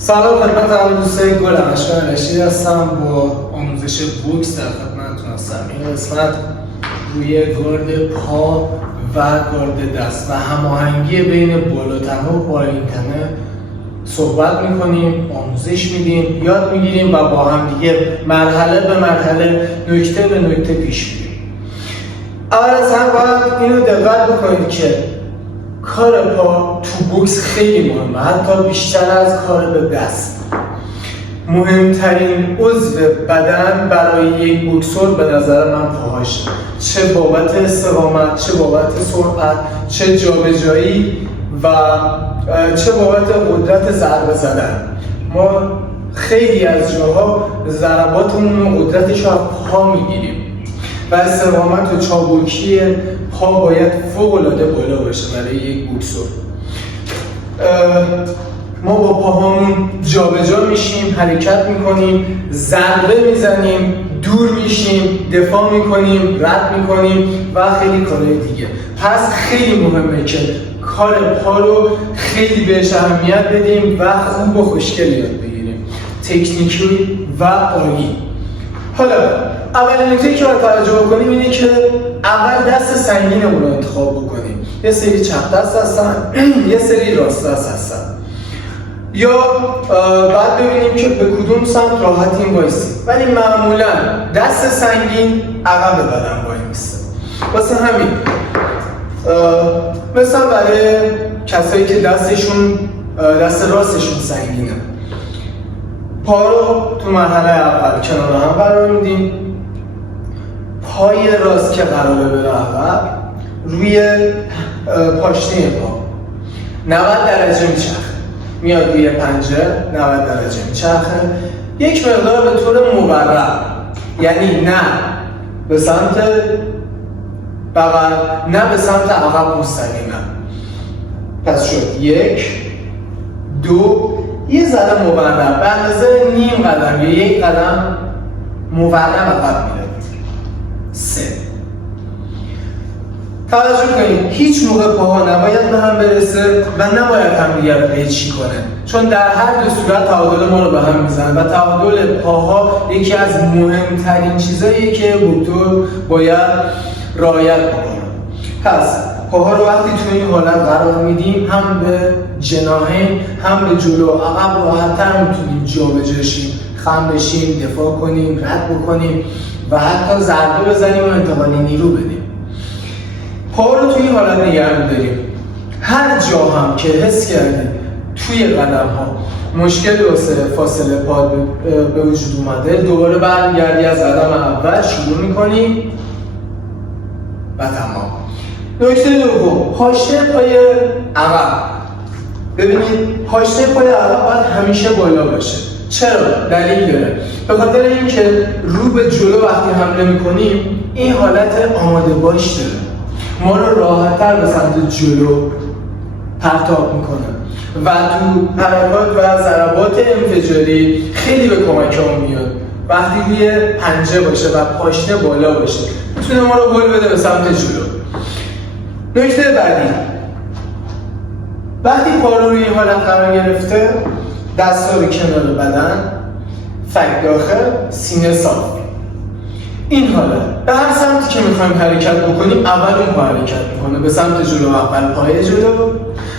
سلام خدمت همه دوستای گل اشکان رشید هستم با آموزش بوکس در خدمتتون هستم. این قسمت روی گارد پا و گارد دست و هماهنگی بین بالاتنه و پایین‌تنه صحبت میکنیم، آموزش میدیم، یاد میگیریم و با هم دیگه مرحله به مرحله، نکته به نکته پیش میریم. اول از همه باید اینو دقت بکنید که کار پا تو بوکس خیلی مهمه، حتی بیشتر از کار به دست. مهمترین عضو بدن برای یک بوکسور به نظر من پاهاشه، چه بابت استقامت، چه بابت سرعت، چه جابجایی و چه بابت قدرت ضربه زدن. ما خیلی از جاها ضرباتمون و قدرتش رو از پا میگیریم و استقامت و چابکی پا باید فوق‌العاده بالا باشه برای یک بوکسور. ما با پاهامون جابجا میشیم، حرکت میکنیم، ضربه میزنیم، دور میشیم، دفاع میکنیم، رد میکنیم و خیلی کارهای دیگه. پس خیلی مهمه که کار پا رو خیلی بهش اهمیت بدیم و خوب و خوشگل یاد بگیریم، تکنیکی و عالی. حالا اولین نکته که باید توجه بکنیم اینه که اول دست سنگینمون رو انتخاب بکنیم. یه سری چپ دست هستن، یه سری راست دست هستن. یا بعد ببینیم که به کدوم سمت راحتیم وایسیم. ولی معمولا دست سنگین عقب بدن وای میسته. واسه همین مثلا برای کسایی که دست راستشون سنگینه، پا رو تو مرحله اول کنار هم قرار میدیم. پای راست که قراره بره عقب روی پاشنه پا 90 درجه میچرخه، میاد روی پنجه 90 درجه میچرخه، یک مقدار به طور مورب، یعنی نه به سمت بغل نه به سمت عقب مستقیما. پس شد 1 2 یه ذره مورب به اندازه نیم قدم یا 1 قدم مورب عقب میره. 3 توجه کنید هیچ موقع پاها نباید به هم برسه و نباید هم دیگر رو قیچی کنه، چون در هر دو صورت تعادل ما رو به هم میزنه و تعادل پاها یکی از مهمترین چیزاییه که بوکسور باید رعایت بکنه. پس پاها رو وقتی توی این حالت قرار میدیم هم به جناحین هم به جلو عقب راحت‌تر میتونیم جابجا شیم، خم بشیم، دفاع کنیم، رد بکنیم و حتی ضربه بزنیم و انتقال نیرو بدیم. پا رو توی این حالت نگه می‌داریم. هر جا هم که حس کردیم توی قدم ها مشکل واسه فاصله پا به وجود اومده، دوباره برمیگردی از قدم اول شروع می‌کنیم و تمام. نکته دوم، پاشنه پای عقب. ببینید پاشنه پای عقب باید همیشه بالا باشه. چرا؟ دلیل داره. به خاطر اینکه رو به جلو وقتی حمله می‌کنیم این حالت آماده باش داره، ما رو راحت‌تر به سمت جلو پرتاب میکنه و تو حرکات و ضربات انفجاری خیلی به کمکمون میاد. وقتی روی پنجه باشه و پاشنه بالا باشه میتونه ما رو هل بده به سمت جلو. نکته بعدی، وقتی پا رو روی این حالت قرار گرفته دست‌ها رو کنار بدن، فک داخل، سینه صاف. این حالت به هر سمتی که میخوایم حرکت بکنیم اول اون پا حرکت میکنه، به سمت جلو اول پای جلو،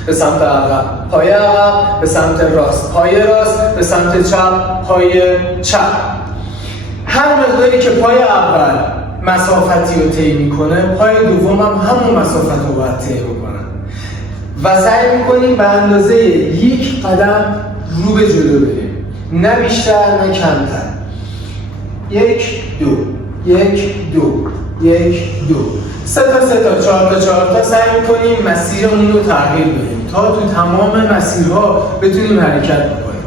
به سمت عقب پای عقب، به سمت راست پای راست، به سمت چپ پای چپ. هر مقداری که پای اول مسافتی رو طی میکنه پای دوم هم همون مسافت رو باید طی بکنه و سعی میکنیم به اندازه 1 قدم رو به جلو بریم، نه بیشتر نه کمتر. 1 2 1 2 1 2 3 تا 4 تا سعی میکنیم مسیرمون رو تغییر بدیم تا تو تمام مسیرها بتونیم حرکت بکنیم.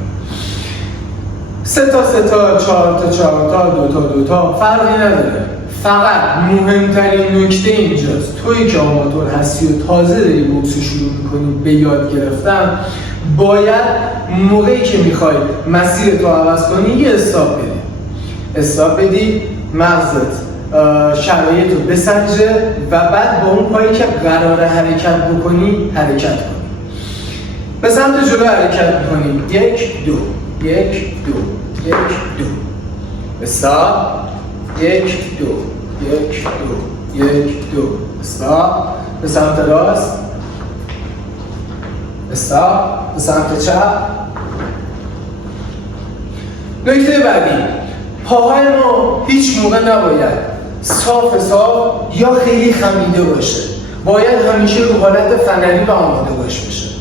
3 تا 4 تا 2 تا فرقی نداره. فقط مهمترین نکته اینجاست، تویی که آماتور هستی و تازه داری بوکس رو شروع میکنی به یاد گرفتن، باید موقعی که میخوای مسیر تو عوض کنی یه استاپ بدی، مغزت شرایط رو بسنجه و بعد با اون پایی که قراره حرکت بکنی حرکت کنی. به سمت جلو حرکت میکنیم. 1 2 1 2 1 2 استاپ 1 2 1 2 1 2 استاپ به سمت راست استاپ به سمت چپ. نکته بعدی، پاهای ما هیچ موقع نباید صاف یا خیلی خمیده باشه، باید همیشه رو حالت فنری و آماده باش بشه.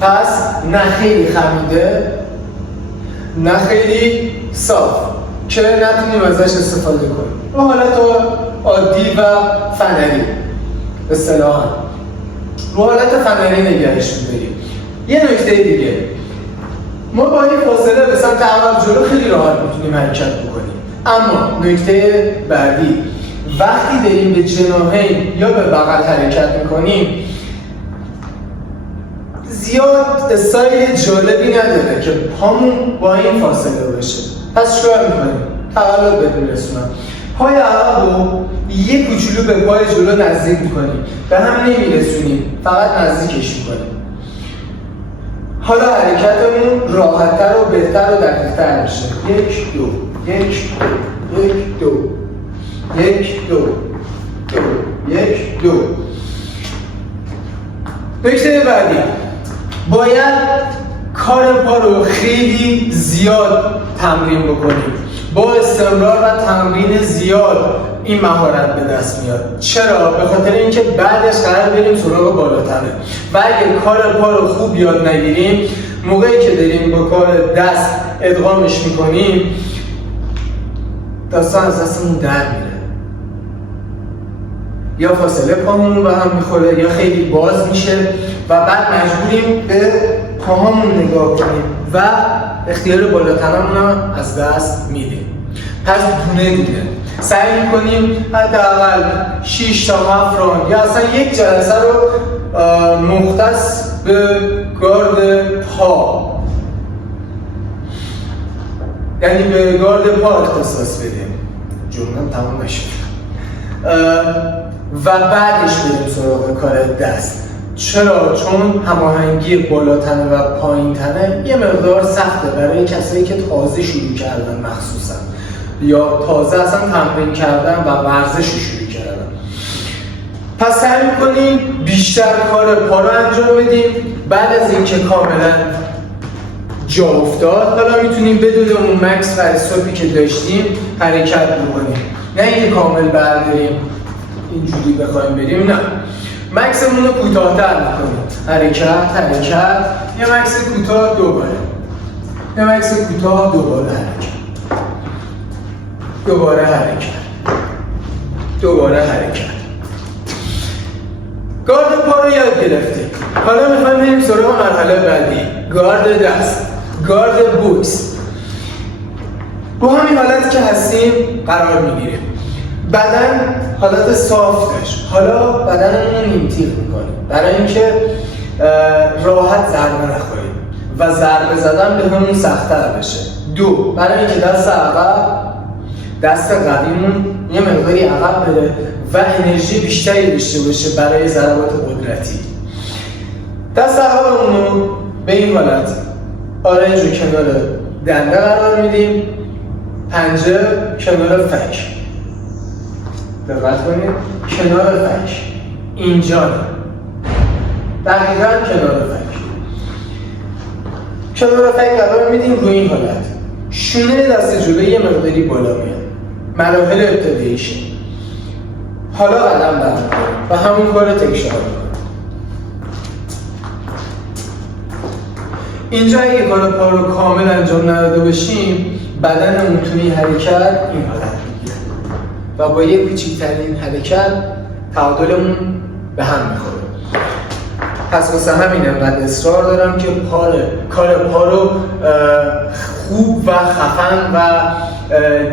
پس نه خیلی خمیده نه خیلی صاف که نتونیم ازش استفاده کنیم، رو حالت عادی و فنری اصطلاحاً رو حالت فنری نگهش می‌داریم. یه نکته دیگه، ما با این فاصله به سمت عقب جلو خیلی راحت میتونیم حرکت بکنیم، اما نکته بعدی، وقتی داریم به جناحین یا به بغل حرکت میکنیم زیاد استایل جالبی نداره که پامون با این فاصله باشه. پس چیکار میکنیم؟ تقلب بهتون رسونم، پای عقب رو یه کوچولو به پای جلو نزدیک میکنیم، به هم نمیرسونیم، فقط نزدیکش میکنیم. حالا حرکتمون راحت‌تر و بهتر و دقیق‌تر میشه. 1 2 1 2 1 2 1 2. نکته بعدی، باید کار پا رو خیلی زیاد تمرین بکنیم. با استمرار و تمرین زیاد این مهارت به دست میاد. چرا؟ به خاطر اینکه بعدش قرار بریم سراغ بالاتره و اگه کار پا رو خوب یاد نگیریم، موقعی که داریم با کار دست ادغامش میکنیم داستان از دستمون در میره، یا فاصله پامون به هم میخوره یا خیلی باز میشه و بعد مجبوریم به پاهامون نگاه کنیم و اختیار بالاتنمون هم از دست میدیم. پس دونه دونه سعی میکنیم حداقل 6 تا 7 راند یا اصلا یک جلسه رو مختص به گارد پا، یعنی به گارد پا اختصاص بدیم. جمله‌ام تمام نشد. و بعدش بریم سراغ کار دست. چرا؟ چون هماهنگی بالاتنه و پایین‌تنه یه مقدار سخته برای کسایی که تازه شروع کردن، مخصوصا یا تازه اصلا تمرین کردن و ورزش رو شروع کردن. پس سعی می‌کنیم بیشتر کار پا رو انجام بدیم. بعد از اینکه کاملا جا افتاد، حالا میتونیم بدون اون مکس و استاپی که داشتیم حرکت بکنیم، نه اینکه کامل برداریم اینجوری بخوایم بریم، نه، مکسمون رو کوتاه‌تر میکنیم. حرکت یه مکس کوتاه دوباره، یه مکس کوتاه دوباره حرکت. گارد پا رو یاد گرفتیم. حالا میخوایم بریم سراغ مرحله بعدی، گارد دست، گارد بوکس. با همین حالتی که هستیم قرار میگیریم. بدن حالت صاف داشت، حالا بدنمون رو نیم تیغ میکنیم برای اینکه راحت ضربه نخوریم و ضربه زدن به همون سخت‌تر بشه. 2، برای اینکه دست قویمون یه مقداری عقب بره و انرژی بیشتری داشته باشه برای ضربات قدرتی. دست عقبمون رو به این حالت آرنج رو کنار دنده قرار میدیم، پنجه کنار فک. دقت کنید، کنار فک اینجا، دقیقاً کنار فک قرار میدیم. روی این حالت شونه دست جلوی یه مقداری بالا میاد، مراحل ابتداییشه. حالا قدم برمی‌داریم و همون کار تکرار می‌کنیم. اینجا اگه کار پا رو کامل انجام نداده باشیم، بدنمون توی این حرکت این حالت میگیره و با یه کوچیک‌ترین حرکت تعادلمون به هم میخوره. پس واسه همین انقدر اصرار دارم که کار پا رو خوب و خفن و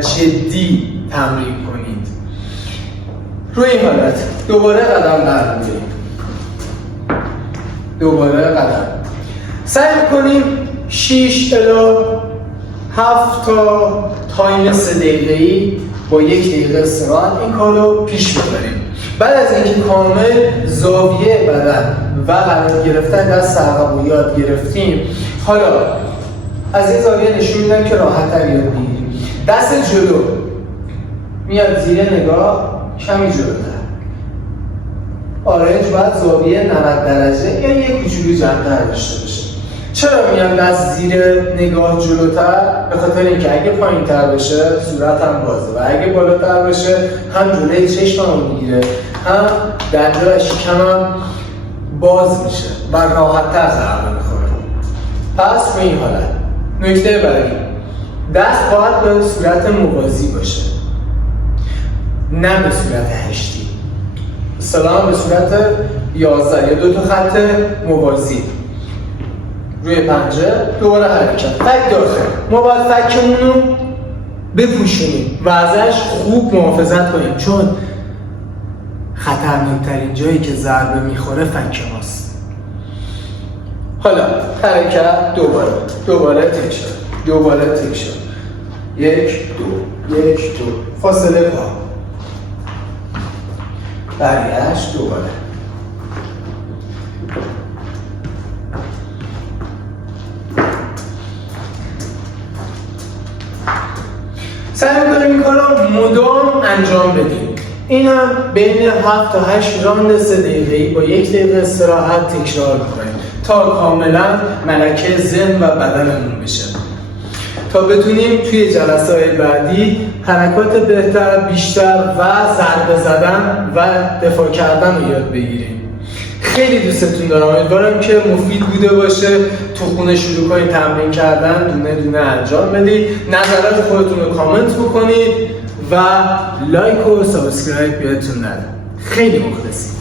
جدی تمرین کنید. روی این حالت دوباره قدم برمی‌داریم، دوباره قدم. سعی کنیم 6 الی 7 تا تایم 3 دقیقه‌ای با 1 دقیقه استراحت این کار رو پیش ببریم. بعد از اینکه کامل زاویه بدن و قرار گرفتن دست عقب رو یاد گرفتیم. حالا از این زاویه نشون میدم که راحت‌تر یاد بگیریم. دست جلو میاد زیر نگاه، کمی جلوتر. آرنج باید زاویه 90 درجه یا یک کوچولو جمع‌تر داشته باشه. چرا میگم دست زیر نگاه جلوتر؟ به خاطر اینکه اگه پایین‌تر بشه صورتم بازه و اگه بالاتر بشه هم جلوی چشمم میگیره، هم دنده و شکمم باز میشه و راحت‌تر ضربه میخوره. پس به این حالت نکته بعدی، دست باید به صورت موازی باشه، نه به صورت هشتی. اصطلاحاً به صورت 11 یا دو تا خط موازی روی پنجه، دوباره حرکت. فک داخل، ما باید فکمون رو بپوشونیم و ازش خوب محافظت کنیم، چون خطرناکترین جایی که ضربه میخوره فک ماست. حالا حرکت، دوباره تکرار، دوباره تکرار، 1 2 1 2، فاصله پا، برگشت، دوباره. سعی می‌کنیم این کار رو مدام انجام بدیم. این هم بین 7 تا 8 راند 3 دقیقه‌ای با 1 دقیقه استراحت تکرار می‌کنیم تا کاملا ملکه ذهن و بدنمون بشه، تا بتونیم توی جلسه‌های بعدی حرکات بهتر، بیشتر و ضربه زدن و دفاع کردن رو یاد بگیریم. خیلی دوستتون دارم، امیدوارم که مفید بوده باشه. تو خونه شروع کنید تمرین کردن، دونه دونه انجام بدید، نظرات خودتون رو کامنت بکنید و لایک و سابسکرایب یادتون نره. خیلی مخلصیم.